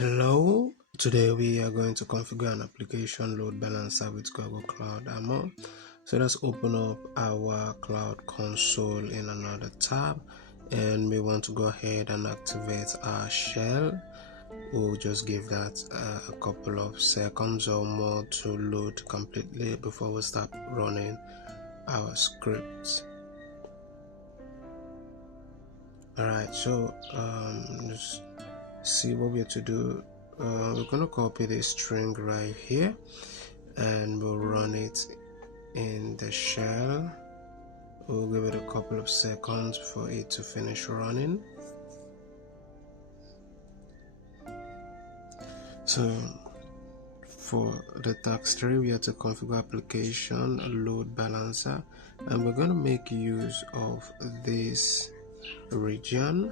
Hello, today we are going to configure an application load balancer with Google Cloud Armor. So let's open up our Cloud Console in another tab, and we want to go ahead and activate our shell. We'll just give that a couple of seconds or more to load completely before we start running our scripts. Alright, so just see what we have to do. We're going to copy this string right here and we'll run it in the shell. We'll give it a couple of seconds for it to finish running. So for the task 3, we have to configure application load balancer, and we're going to make use of this region.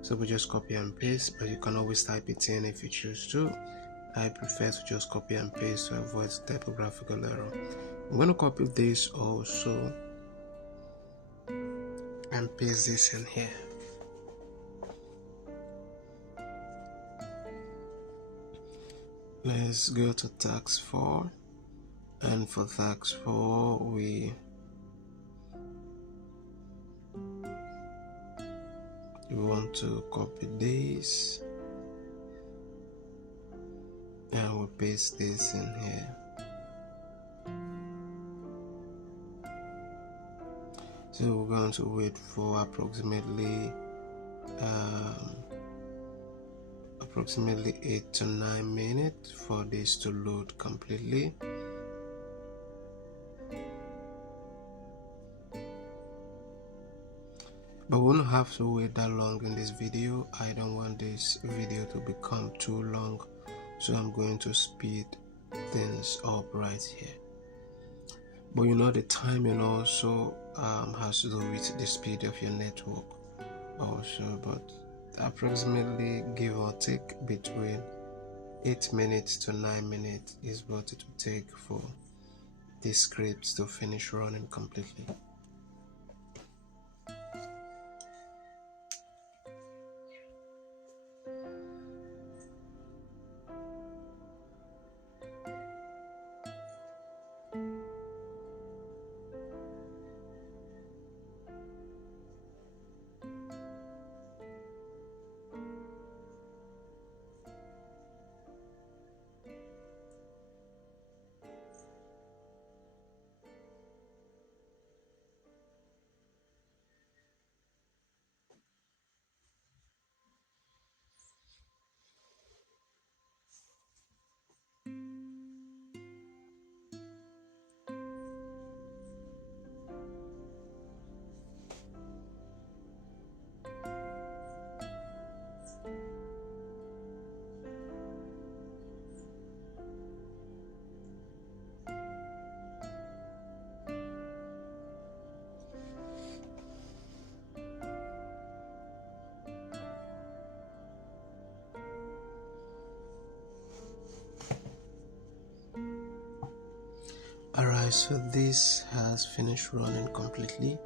So we just copy and paste, but you can always type it in if you choose to. I prefer to just copy and paste to avoid typographical error. I'm going to copy this also and paste this in here. Let's go to task 4, and for task 4 we want to copy this and we'll paste this in here. So we're going to wait for approximately 8 to 9 minutes for this to load completely. But we won't have to wait that long in this video. I don't want this video to become too long, so I'm going to speed things up right here. But you know, the timing also has to do with the speed of your network also, but approximately give or take between 8 minutes to 9 minutes is what it will take for these scripts to finish running completely. Alright, so this has finished running completely.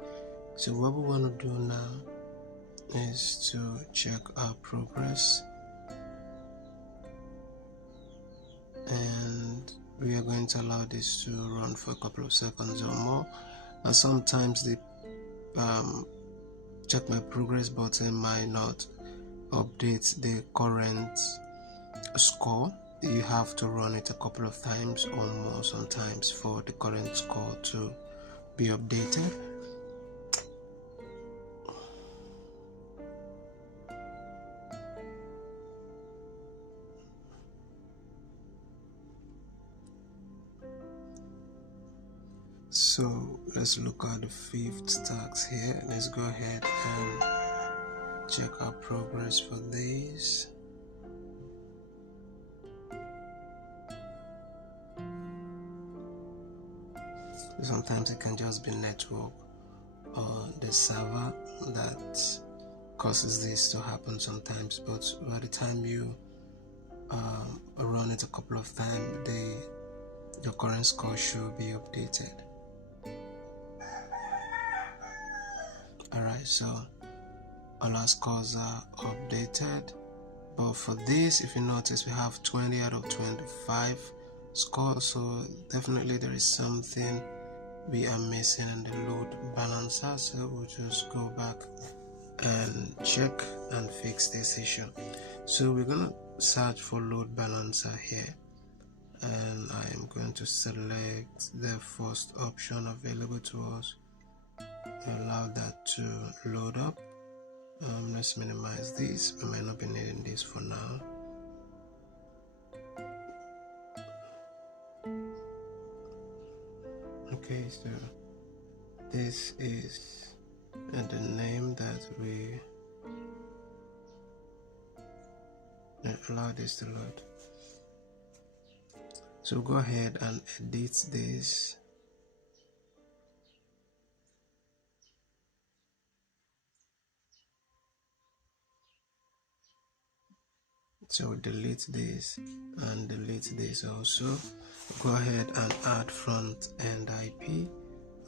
So what we want to do now is to check our progress, and we are going to allow this to run for a couple of seconds or more. And sometimes the check my progress button might not update the current score. You have to run it a couple of times or more sometimes for the current score to be updated. So let's look at the 5th task here. Let's go ahead and check our progress for this. Sometimes it can just be network or the server that causes this to happen sometimes, but by the time you run it a couple of times, your current score should be updated. Alright, so all our scores are updated. But for this, if you notice, we have 20 out of 25 score, so definitely there is something we are missing in the load balancer. So we'll just go back and check and fix this issue. So we're gonna search for load balancer here, and I am going to select the first option available to us, allow that to load up. Let's minimize this. We might not be needing this for now. Okay, so this is the name that we allow this to load. So go ahead and edit this. So delete this and delete this also. Go ahead and add front end IP,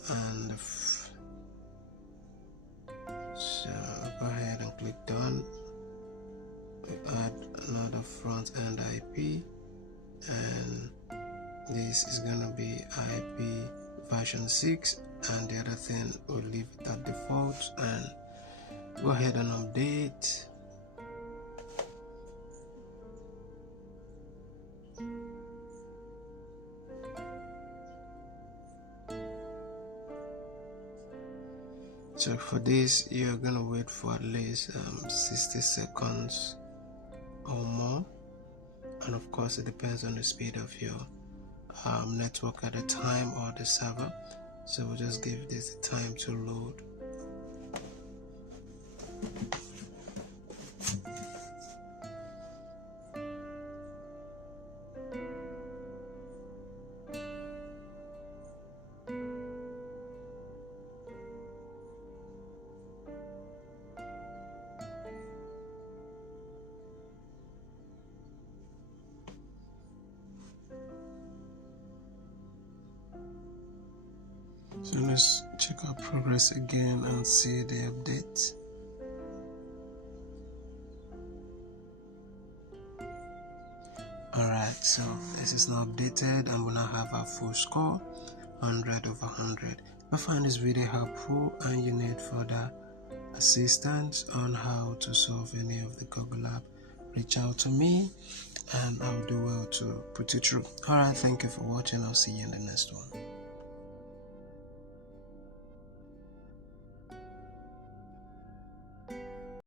and so go ahead and click done. We add another front end IP, and this is gonna be IP version 6, and the other thing we'll leave it at default, and go ahead and update. So for this, you're gonna wait for at least 60 seconds or more, and of course it depends on the speed of your network at the time or the server. So we'll just give this time to load. So let's check our progress again and see the update. Alright, so this is now updated, and we now have our full score, 100 over 100. If you find this video helpful and you need further assistance on how to solve any of the Qwiklabs, reach out to me and I'll do well to put it through. Alright, thank you for watching. I'll see you in the next one.